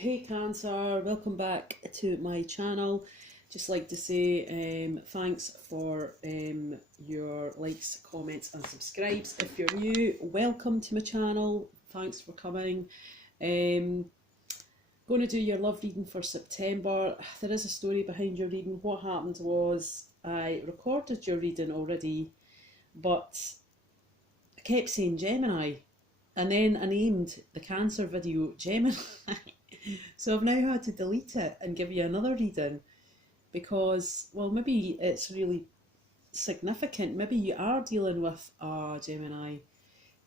Hey Cancer, welcome back to my channel. Just like to say thanks for your likes, comments and subscribes. If you're new, welcome to my channel. Thanks for coming. Going to do your love reading for September. There is a story behind your reading. What happened was I recorded your reading already, but I kept saying Gemini, and then I named the Cancer video Gemini. So I've now had to delete it and give you another reading because, well, maybe it's really significant. Maybe you are dealing with a Gemini.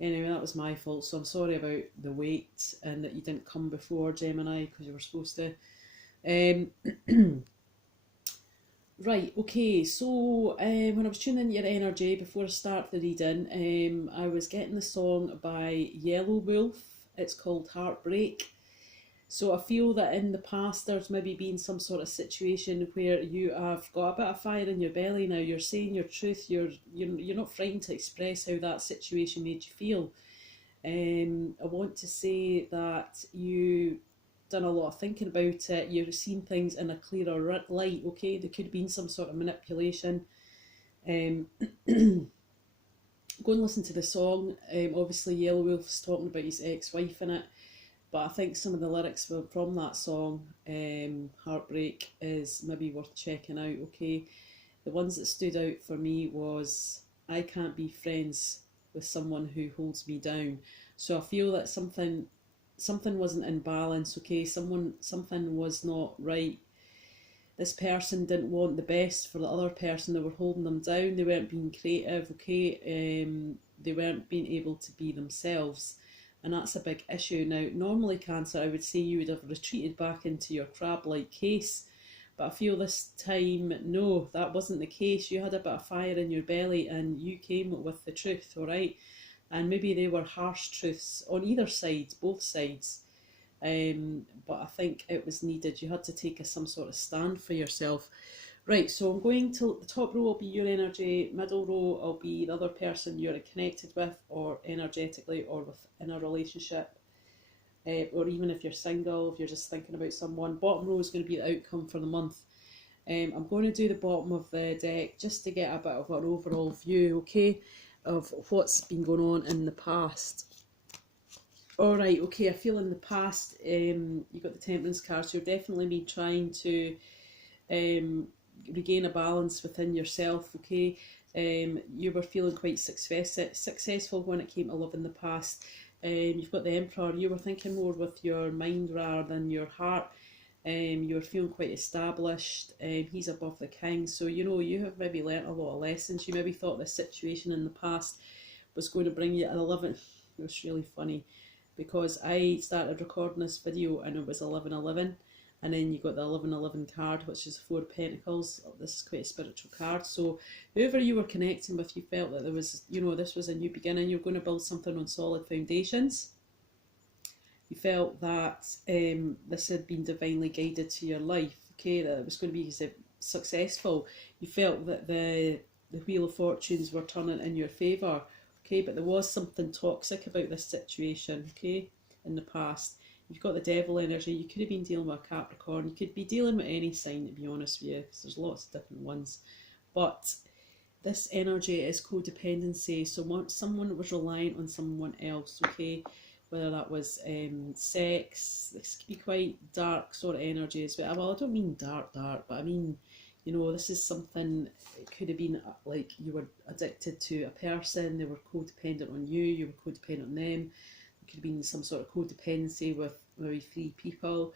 Anyway, that was my fault, so I'm sorry about the wait and that you didn't come before Gemini because you were supposed to. Right, okay, so when I was tuning in your energy before I start the reading, I was getting the song by Yellow Wolf. It's called Heartbreak. So I feel that in the past there's maybe been some sort of situation where you have got a bit of fire in your belly now. You're saying your truth. You're not frightened to express how that situation made you feel. I want to say that you done a lot of thinking about it. You've seen things in a clearer light. Okay, there could have been some sort of manipulation. Go and listen to the song. Obviously, Yellow Wolf's talking about his ex-wife in it. But I think some of the lyrics from that song, Heartbreak, is maybe worth checking out, okay? The ones that stood out for me was, I can't be friends with someone who holds me down. So I feel that something wasn't in balance, okay? Something was not right. This person didn't want the best for the other person. They were holding them down. They weren't being creative, okay? They weren't being able to be themselves. And that's a big issue. Now, normally, Cancer, I would say you would have retreated back into your crab-like case, but I feel this time, no, that wasn't the case. You had a bit of fire in your belly and you came with the truth, all right? And maybe they were harsh truths on either side, both sides. But I think it was needed. You had to take some sort of stand for yourself. Right, so I'm going to, the top row will be your energy, middle row will be the other person you're connected with or energetically or within a relationship, or even if you're single, if you're just thinking about someone. Bottom row is going to be the outcome for the month. I'm going to do the bottom of the deck just to get a bit of an overall view, okay, of what's been going on in the past. Alright, okay, I feel in the past, you got the Temperance card, so you've definitely been trying to regain a balance within yourself, okay? You were feeling quite successful when it came to love in the past. You've got the Emperor. You were thinking more with your mind rather than your heart. You were feeling quite established. He's above the King, so you know you have maybe learnt a lot of lessons. You maybe thought this situation in the past was going to bring you a living. It was really funny because I started recording this video and it was 11:11. And then you got the 11:11 card, which is 4 Pentacles. This is quite a spiritual card. So whoever you were connecting with, you felt that there was, you know, this was a new beginning. You're going to build something on solid foundations. You felt that this had been divinely guided to your life, okay, that it was going to be successful. You felt that the Wheel of Fortunes were turning in your favour, okay, but there was something toxic about this situation, okay, in the past. You've got the Devil energy. You could have been dealing with a Capricorn. You could be dealing with any sign, to be honest with you, because there's lots of different ones. But this energy is codependency. So someone was relying on someone else, okay? Whether that was sex. This could be quite dark sort of energy as well. Well, I don't mean dark, but I mean, you know, this is something, it could have been like you were addicted to a person. They were codependent on you. You were codependent on them. It could have been some sort of codependency with maybe 3 people.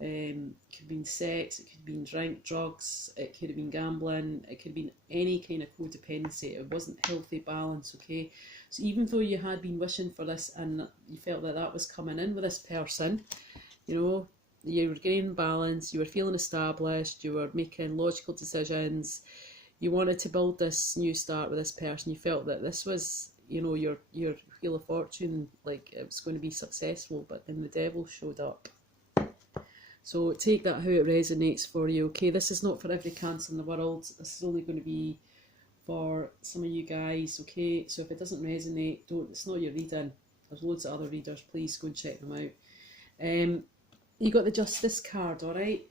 It could have been sex, it could have been drink, drugs, it could have been gambling, it could have been any kind of codependency. It wasn't healthy balance, okay? So even though you had been wishing for this and you felt that that was coming in with this person, you know, you were gaining balance, you were feeling established, you were making logical decisions, you wanted to build this new start with this person, you felt that this was, you know, your Wheel of Fortune, like it was going to be successful, but then the Devil showed up. So take that how it resonates for you, okay? This is not for every Cancer in the world. This is only going to be for some of you guys, okay? So if it doesn't resonate, don't. It's not your reading. There's loads of other readers. Please go and check them out. You got the Justice card, all right?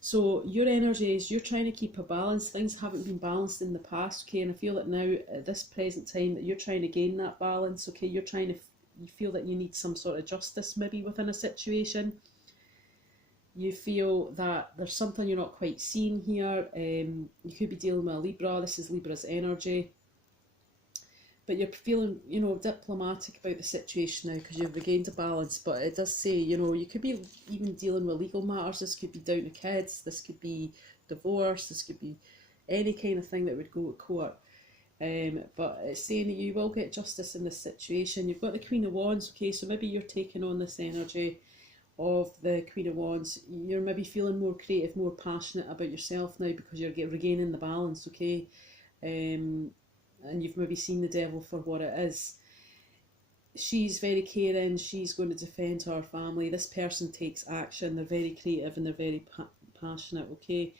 So your energy is you're trying to keep a balance. Things haven't been balanced in the past, okay? And I feel that now at this present time that you're trying to gain that balance, okay? You're trying to, you feel that you need some sort of justice maybe within a situation. You feel that there's something you're not quite seeing here. You could be dealing with a Libra. This is Libra's energy. But you're feeling, you know, diplomatic about the situation now because you've regained a balance. But it does say, you know, you could be even dealing with legal matters. This could be down to kids. This could be divorce. This could be any kind of thing that would go to court. But it's saying that you will get justice in this situation. You've got the Queen of Wands, okay, so maybe you're taking on this energy of the Queen of Wands. You're maybe feeling more creative, more passionate about yourself now because you're regaining the balance, okay? And you've maybe seen the devil for what it is. She's very caring, she's going to defend her family. This person takes action, they're very creative and they're very passionate, okay?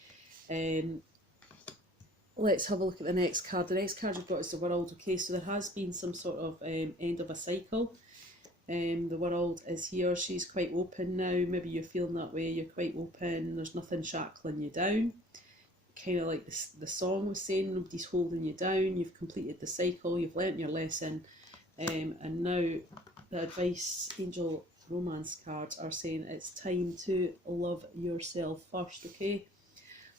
Let's have a look at the next card. The next card you've got is the World, okay? So there has been some sort of end of a cycle. The World is here. She's quite open now. Maybe you're feeling that way. You're quite open. There's nothing shackling you down. Kind of like the song was saying, nobody's holding you down. You've completed the cycle. You've learnt your lesson. And now the Advice Angel Romance cards are saying it's time to love yourself first, okay?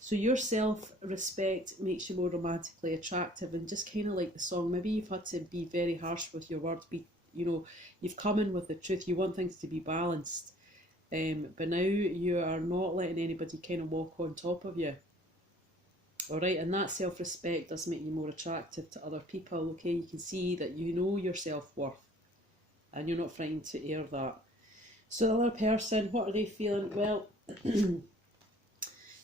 So your self-respect makes you more romantically attractive, and just kind of like the song, maybe you've had to be very harsh with your words, you know, you've come in with the truth, you want things to be balanced, but now you are not letting anybody kind of walk on top of you. Alright, and that self-respect does make you more attractive to other people, okay? You can see that you know your self-worth, and you're not frightened to air that. So the other person, what are they feeling? Well,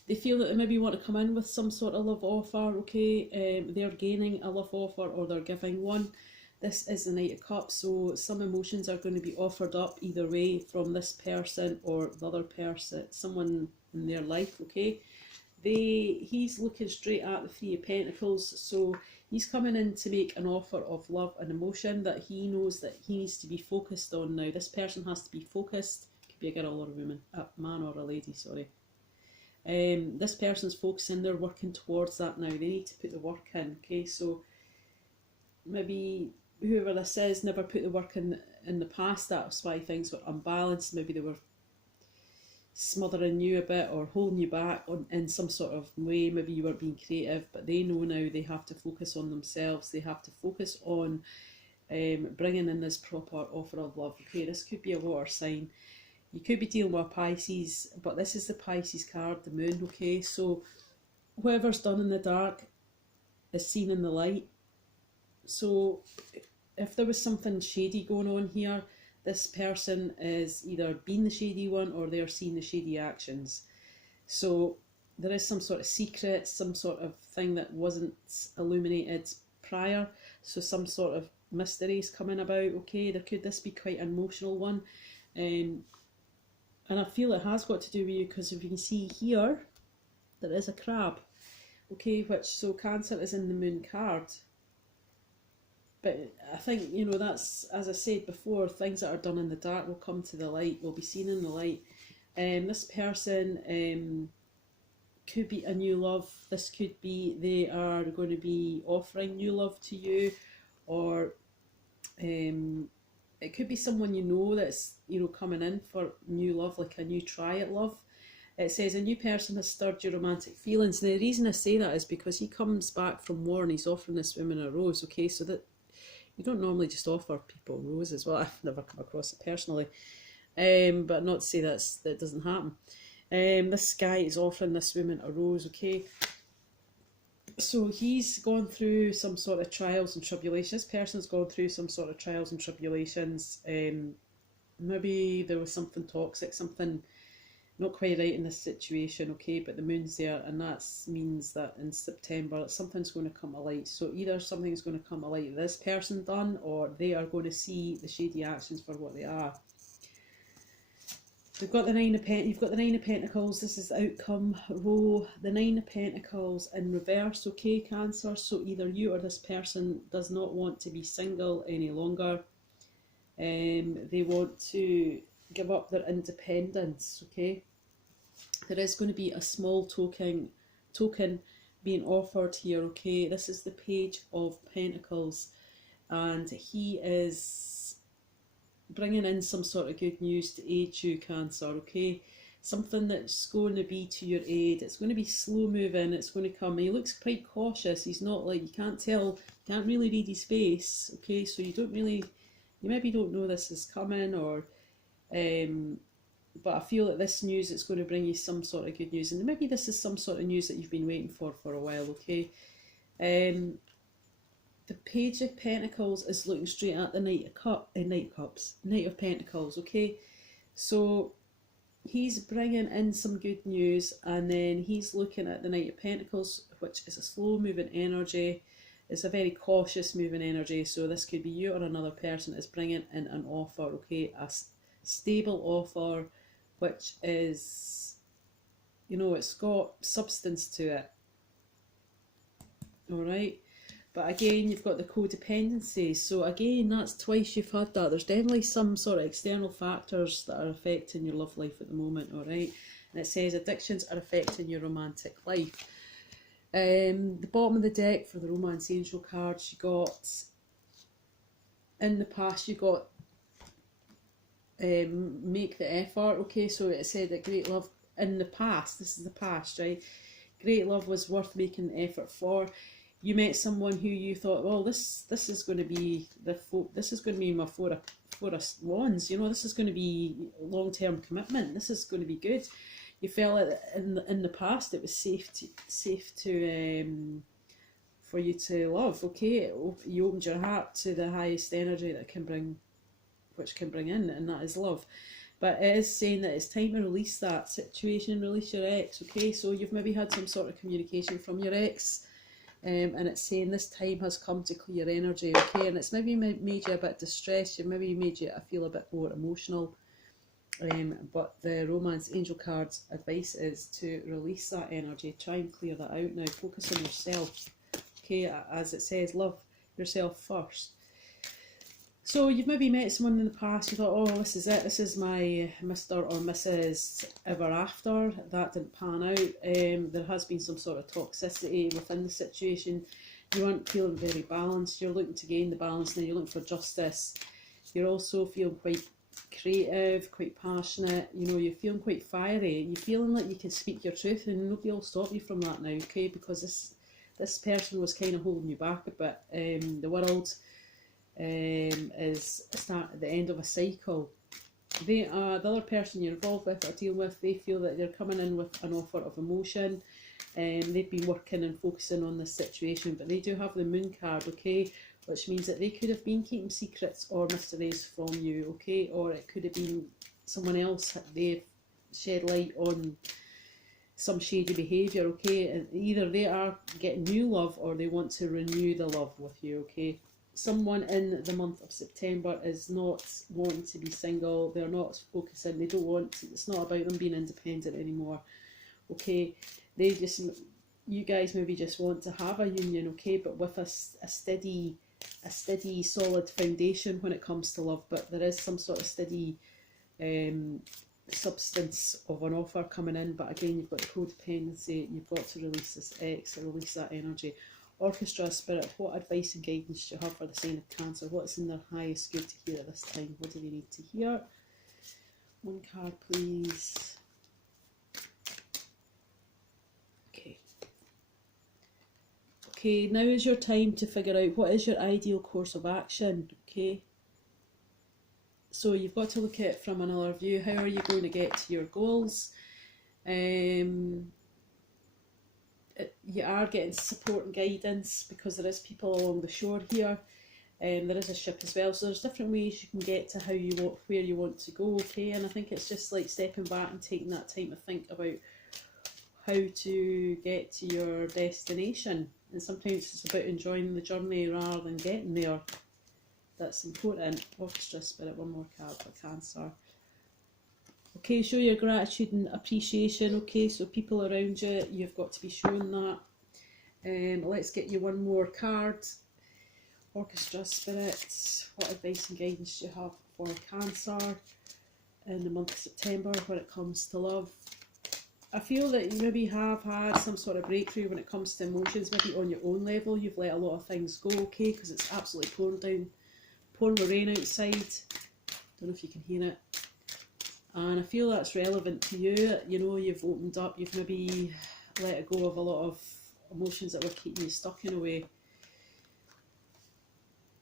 they feel that they maybe want to come in with some sort of love offer, okay? They're gaining a love offer or they're giving one. This is the Knight of Cups, so some emotions are going to be offered up either way from this person or the other person, someone in their life, okay? He's looking straight at the Three of Pentacles, so he's coming in to make an offer of love and emotion that he knows that he needs to be focused on now. This person has to be focused. Could be a girl or a woman, a man or a lady, sorry. This person's focusing, they're working towards that now. They need to put the work in, okay? So maybe whoever this is never put the work in the past. That's why things were unbalanced. Maybe they were smothering you a bit or holding you back in some sort of way. Maybe you weren't being creative, but they know now they have to focus on themselves. They have to focus on bringing in this proper offer of love. Okay, this could be a water sign. You could be dealing with a Pisces, but this is the Pisces card, the moon, okay? So whatever's done in the dark is seen in the light. So if there was something shady going on here, this person is either being the shady one or they're seeing the shady actions. So there is some sort of secret, some sort of thing that wasn't illuminated prior. So some sort of mysteries coming about, okay? This be quite an emotional one. And I feel it has got to do with you because if you can see here, there is a crab, okay? So Cancer is in the moon card. But I think, you know, that's, as I said before, things that are done in the dark will come to the light, will be seen in the light. This person could be a new love. This could be they are going to be offering new love to you, or it could be someone you know that's, you know, coming in for new love, like a new try at love. It says a new person has stirred your romantic feelings. Now the reason I say that is because he comes back from war and he's offering this woman a rose, okay? So that you don't normally just offer people roses. Well, I've never come across it personally, but not to say that doesn't happen. This guy is offering this woman a rose, okay? So he's gone through some sort of trials and tribulations. This person's gone through some sort of trials and tribulations. Maybe there was something toxic, something not quite right in this situation, okay, but the moon's there, and that means that in September something's going to come to light. So either something's going to come to light this person done, or they are going to see the shady actions for what they are. You've got the Nine of Pentacles. This is the outcome row. The Nine of Pentacles in reverse, okay, Cancer. So either you or this person does not want to be single any longer. They give up their independence, okay? There is going to be a small token being offered here, okay? This is the Page of Pentacles, and he is bringing in some sort of good news to aid you, Cancer, okay? Something that's going to be to your aid. It's going to be slow moving, it's going to come. He looks quite cautious, he's not like, you can't tell, you can't really read his face, okay? So you maybe don't know this is coming, or but I feel that this news is going to bring you some sort of good news, and maybe this is some sort of news that you've been waiting for a while, okay? The Page of Pentacles is looking straight at the Knight of Pentacles, okay? So he's bringing in some good news, and then he's looking at the Knight of Pentacles, which is a slow moving energy. It's a very cautious moving energy, so this could be you or another person is bringing in an offer, okay? A stable offer, which is, you know, it's got substance to it, alright? But again, you've got the codependency, so again, that's twice you've had that. There's definitely some sort of external factors that are affecting your love life at the moment, alright? And it says addictions are affecting your romantic life. The bottom of the deck for the Romance Angel cards, you got, in the past, you got make the effort, okay? So it said that great love in the past, this is the past, right? Great love was worth making the effort for. You met someone who you thought, well, this is going to be my four of wands, you know, this is going to be long-term commitment, this is going to be good. You felt that in the past it was safe to for you to love, okay? You opened your heart to the highest energy that can bring in, and that is love. But it is saying that it's time to release that situation, release your ex, okay? So you've maybe had some sort of communication from your ex, and it's saying this time has come to clear energy, okay? And it's maybe made you a bit distressed, maybe made you feel a bit more emotional, but the Romance Angel cards advice is to release that energy, try and clear that out now, focus on yourself, okay? As it says, love yourself first. So you've maybe met someone in the past, you thought, oh, this is it, this is my Mr. or Mrs. ever after. That didn't pan out. There has been some sort of toxicity within the situation. You aren't feeling very balanced, you're looking to gain the balance now, you're looking for justice. You're also feeling quite creative, quite passionate, you know, you're feeling quite fiery, you're feeling like you can speak your truth, and nobody will stop you from that now, okay? Because this person was kind of holding you back a bit. The world is at the end of a cycle. The other person you're involved with or dealing with, they feel that they're coming in with an offer of emotion, and they've been working and focusing on this situation, but they do have the Moon card, okay, which means that they could have been keeping secrets or mysteries from you, okay, or it could have been someone else, they've shed light on some shady behaviour, okay, and either they are getting new love or they want to renew the love with you, okay. Someone in the month of September is not wanting to be single, they're not focusing, they don't want to, it's not about them being independent anymore, okay. You guys maybe just want to have a union, okay, but with a steady solid foundation when it comes to love, but there is some sort of steady substance of an offer coming in. But again, you've got the codependency, you've got to release this ex, release that energy. Orchestra Spirit, what advice and guidance do you have for the sign of Cancer? What's in their highest good to hear at this time? What do they need to hear? One card, please. Okay, now is your time to figure out what is your ideal course of action, okay? So you've got to look at it from another view. How are you going to get to your goals? You are getting support and guidance because there is people along the shore here. There is a ship as well, so there's different ways you can get to where you want to go, okay? And I think it's just like stepping back and taking that time to think about how to get to your destination. And sometimes it's about enjoying the journey rather than getting there. That's important. Orchestra Spirit, one more card for Cancer. Okay, show your gratitude and appreciation, okay? So people around you, you've got to be showing that. Let's get you one more card. Orchestra Spirit, what advice and guidance do you have for Cancer? in the month of September when it comes to love. I feel that you maybe have had some sort of breakthrough when it comes to emotions, maybe on your own level. You've let a lot of things go, okay, because it's absolutely pouring with rain outside. Don't know if you can hear it. And I feel that's relevant to you. You know, you've opened up, you've maybe let go of a lot of emotions that were keeping you stuck in a way.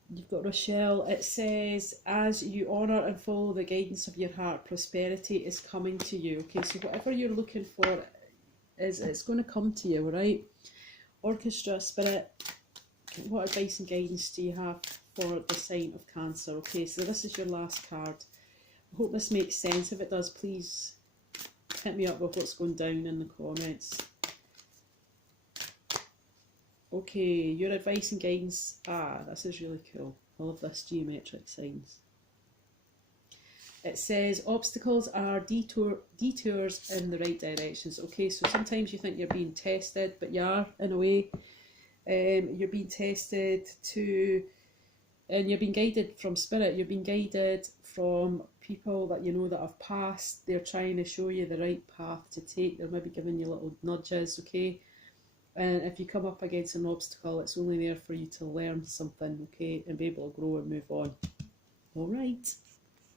You've got Rochelle. It says, as you honour and follow the guidance of your heart, prosperity is coming to you. Okay, so whatever you're looking for, it's going to come to you, alright? Orchestra, Spirit, what advice and guidance do you have for the sign of Cancer? Okay, so this is your last card. I hope this makes sense. If it does, please hit me up with what's going down in the comments. Okay, your advice and guidance. This is really cool. I love this geometric signs. It says obstacles are detours in the right directions. Okay, so sometimes you think you're being tested, but you are in a way. You're being tested and you're being guided from spirit. You're being guided from people that you know that have passed. They're trying to show you the right path to take. They're maybe giving you little nudges, okay? And if you come up against an obstacle, it's only there for you to learn something, okay, and be able to grow and move on. All right.